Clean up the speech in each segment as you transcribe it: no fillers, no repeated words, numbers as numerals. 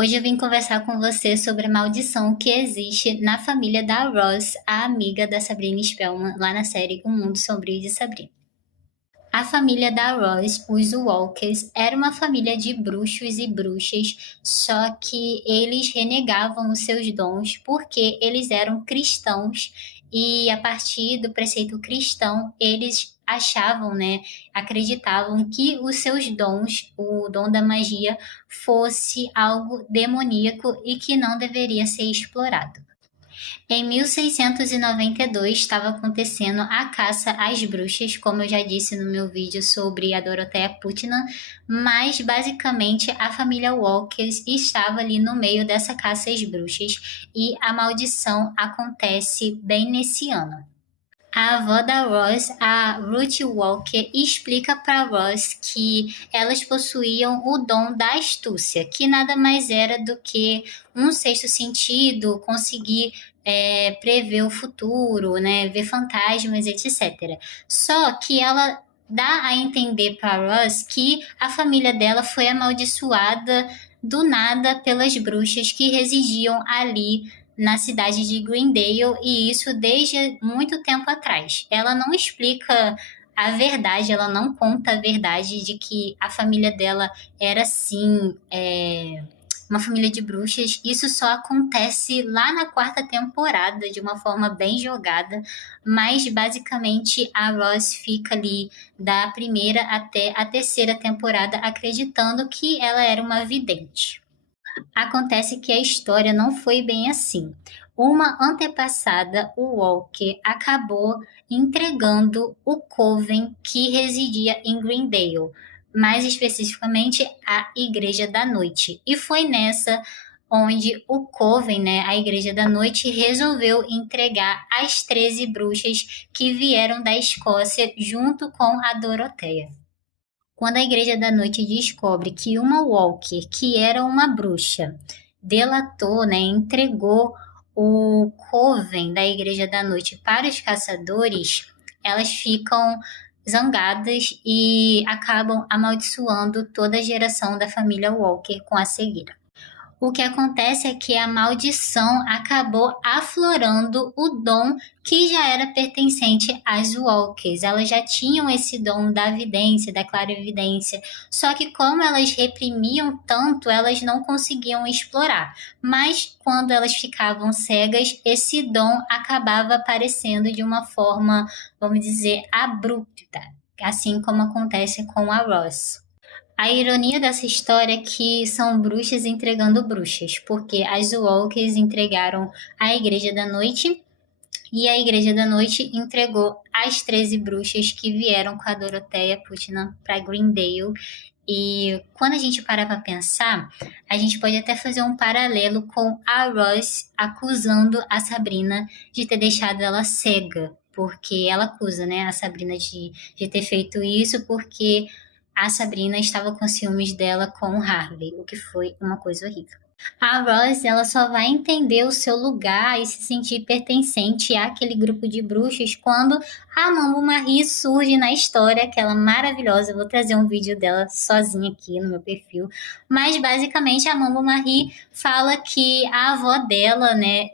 Hoje eu vim conversar com você sobre a maldição que existe na família da Roz, a amiga da Sabrina Spellman, lá na série O Mundo Sombrio de Sabrina. A família da Roz, os Walkers, era uma família de bruxos e bruxas, só que eles renegavam os seus dons porque eles eram cristãos e a partir do preceito cristão, eles achavam, né, acreditavam que os seus dons, o dom da magia, fosse algo demoníaco e que não deveria ser explorado. Em 1692 estava acontecendo a caça às bruxas, como eu já disse no meu vídeo sobre a Dorothea Putnam, mas basicamente a família Walkers estava ali no meio dessa caça às bruxas e a maldição acontece bem nesse ano. A avó da Roz, a Ruth Walker, explica para Roz que elas possuíam o dom da astúcia, que nada mais era do que um sexto sentido, conseguir prever o futuro, né, ver fantasmas, etc. Só que ela dá a entender para Roz que a família dela foi amaldiçoada do nada pelas bruxas que residiam ali na cidade de Greendale, e isso desde muito tempo atrás. Ela não explica a verdade, ela não conta a verdade de que a família dela era sim uma família de bruxas. Isso só acontece lá na quarta temporada, de uma forma bem jogada, mas basicamente a Roz fica ali da primeira até a terceira temporada acreditando que ela era uma vidente. Acontece que a história não foi bem assim. Uma antepassada, o Walker, acabou entregando o coven que residia em Greendale, mais especificamente a Igreja da Noite. E foi nessa onde o coven, né, a Igreja da Noite, resolveu entregar as 13 bruxas que vieram da Escócia junto com a Doroteia. Quando a Igreja da Noite descobre que uma Walker, que era uma bruxa, delatou, né, entregou o coven da Igreja da Noite para os caçadores, elas ficam zangadas e acabam amaldiçoando toda a geração da família Walker com a cegueira. O que acontece é que a maldição acabou aflorando o dom que já era pertencente às Walkers. Elas já tinham esse dom da vidência, da clarividência, só que como elas reprimiam tanto, elas não conseguiam explorar. Mas quando elas ficavam cegas, esse dom acabava aparecendo de uma forma, vamos dizer, abrupta, assim como acontece com a Roz. A ironia dessa história é que são bruxas entregando bruxas, porque as Walkers entregaram a Igreja da Noite e a Igreja da Noite entregou as 13 bruxas que vieram com a Dorothea Putnam para Greendale. E quando a gente para para pensar, a gente pode até fazer um paralelo com a Roz acusando a Sabrina de ter deixado ela cega, porque ela acusa, né, a Sabrina de ter feito isso porque a Sabrina estava com ciúmes dela com o Harvey, o que foi uma coisa horrível. A Roz, ela só vai entender o seu lugar e se sentir pertencente àquele grupo de bruxas quando a Mambo Marie surge na história, aquela maravilhosa. Eu vou trazer um vídeo dela sozinha aqui no meu perfil. Mas basicamente a Mambo Marie fala que a avó dela, né,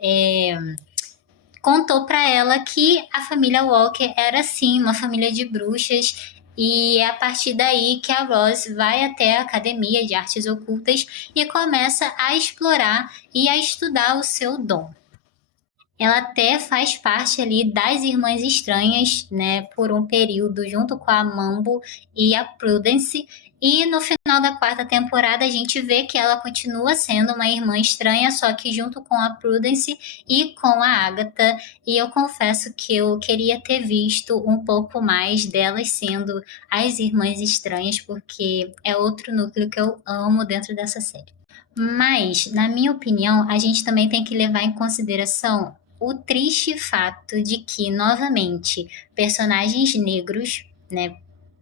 contou para ela que a família Walker era sim uma família de bruxas e é a partir daí que a Roz vai até a Academia de Artes Ocultas e começa a explorar e a estudar o seu dom. Ela até faz parte ali das Irmãs Estranhas, né, por um período, junto com a Mambo e a Prudence. E no final da quarta temporada a gente vê que ela continua sendo uma irmã estranha, só que junto com a Prudence e com a Agatha. E eu confesso que eu queria ter visto um pouco mais delas sendo as Irmãs Estranhas, porque é outro núcleo que eu amo dentro dessa série. Mas, na minha opinião, a gente também tem que levar em consideração o triste fato de que, novamente, personagens negros, né,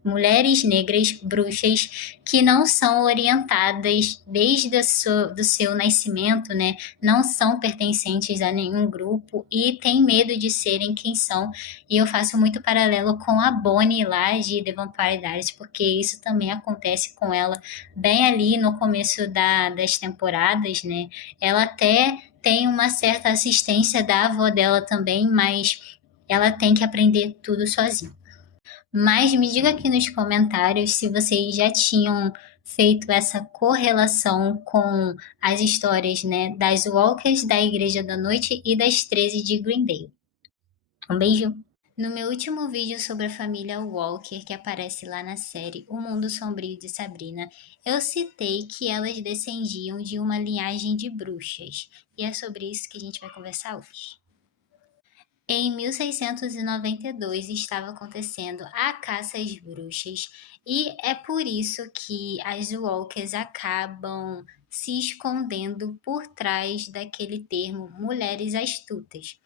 mulheres negras bruxas que não são orientadas desde do seu nascimento, né? Não são pertencentes a nenhum grupo e têm medo de serem quem são. E eu faço muito paralelo com a Bonnie lá de The Vampire Diaries, porque isso também acontece com ela bem ali no começo das temporadas, né? Ela até tem uma certa assistência da avó dela também, mas ela tem que aprender tudo sozinha. Mas me diga aqui nos comentários se vocês já tinham feito essa correlação com as histórias, né, das Walkers, da Igreja da Noite e das 13 de Greendale. Um beijo! No meu último vídeo sobre a família Walker, que aparece lá na série O Mundo Sombrio de Sabrina, eu citei que elas descendiam de uma linhagem de bruxas. E é sobre isso que a gente vai conversar hoje. Em 1692 estava acontecendo a caça às bruxas e é por isso que as Walkers acabam se escondendo por trás daquele termo mulheres astutas.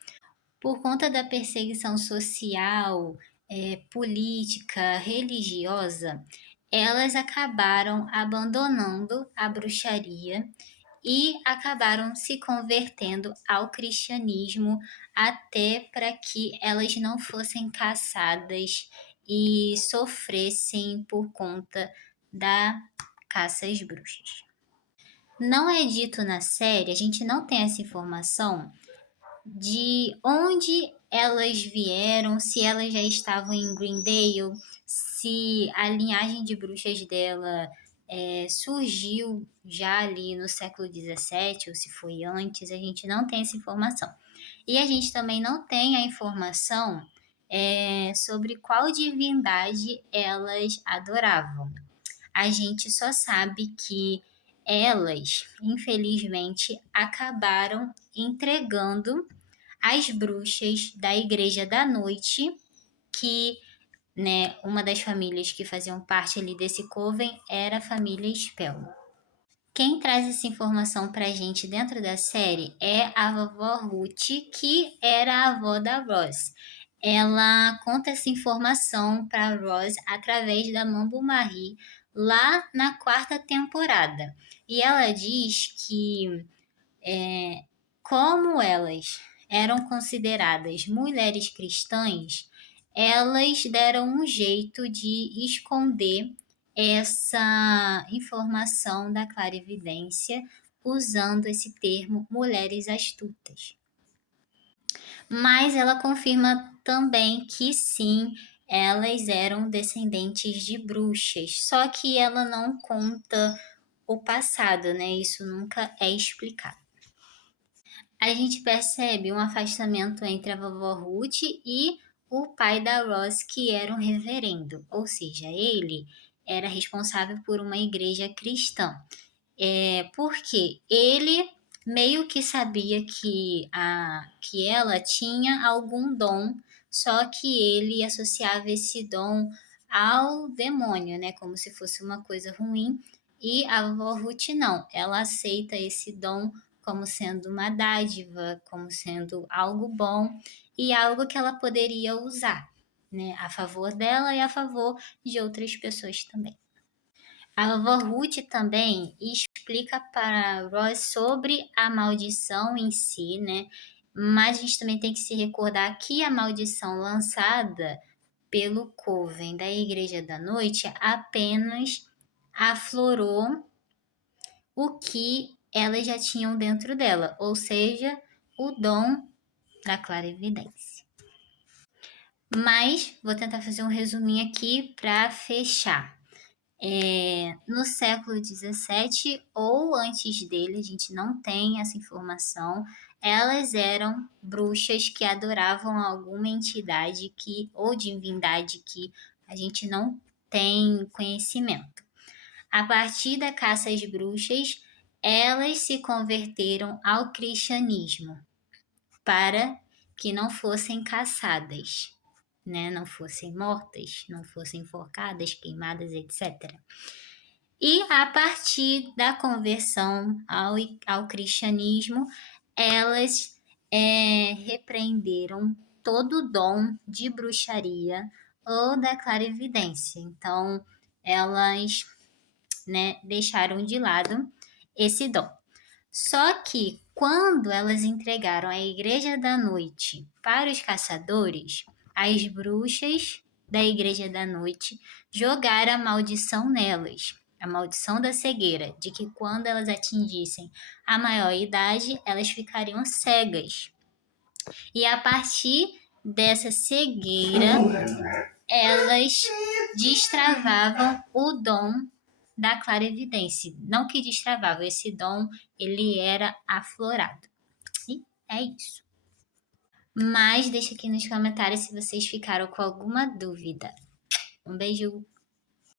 Por conta da perseguição social, política, religiosa, elas acabaram abandonando a bruxaria e acabaram se convertendo ao cristianismo até para que elas não fossem caçadas e sofressem por conta da caça às bruxas. Não é dito na série, a gente não tem essa informação de onde elas vieram, se elas já estavam em Greendale, se a linhagem de bruxas dela surgiu já ali no século XVII ou se foi antes, a gente não tem essa informação. E a gente também não tem a informação sobre qual divindade elas adoravam. A gente só sabe que elas, infelizmente, acabaram entregando as bruxas da Igreja da Noite, que, né, uma das famílias que faziam parte ali desse coven era a família Spellman. Quem traz essa informação pra gente dentro da série é a vovó Ruth, que era a avó da Roz. Ela conta essa informação para Roz através da Mambo Marie lá na 4ª temporada. E ela diz que como elas eram consideradas mulheres cristãs, elas deram um jeito de esconder essa informação da clarividência usando esse termo mulheres astutas. Mas ela confirma também que sim, elas eram descendentes de bruxas, só que ela não conta o passado, né? Isso nunca é explicado. A gente percebe um afastamento entre a vovó Ruth e o pai da Roz, que era um reverendo, ou seja, ele era responsável por uma igreja cristã. Porque ele meio que sabia que ela tinha algum dom, só que ele associava esse dom ao demônio, né? Como se fosse uma coisa ruim. E a vovó Ruth não, ela aceita esse dom como sendo uma dádiva, como sendo algo bom e algo que ela poderia usar, né? A favor dela e a favor de outras pessoas também. A vovó Ruth também explica para Roz sobre a maldição em si, né? Mas a gente também tem que se recordar que a maldição lançada pelo coven da Igreja da Noite apenas aflorou o que elas já tinham dentro dela, ou seja, o dom da clarividência. Mas vou tentar fazer um resuminho aqui para fechar. No século XVII ou antes dele, a gente não tem essa informação, elas eram bruxas que adoravam alguma entidade ou divindade que a gente não tem conhecimento. A partir da caça às bruxas, elas se converteram ao cristianismo para que não fossem caçadas, né? Não fossem mortas, não fossem enforcadas, queimadas, etc. E a partir da conversão ao cristianismo, elas repreenderam todo o dom de bruxaria, ou da clarividência. Então, elas, né, deixaram de lado esse dom. Só que quando elas entregaram a Igreja da Noite para os caçadores, as bruxas da Igreja da Noite jogaram a maldição nelas, a maldição da cegueira, de que quando elas atingissem a maior idade, elas ficariam cegas. E a partir dessa cegueira, elas destravavam o dom da clarividência. Não que destravava, esse dom ele era aflorado. E é isso. Mas deixa aqui nos comentários se vocês ficaram com alguma dúvida. Um beijo.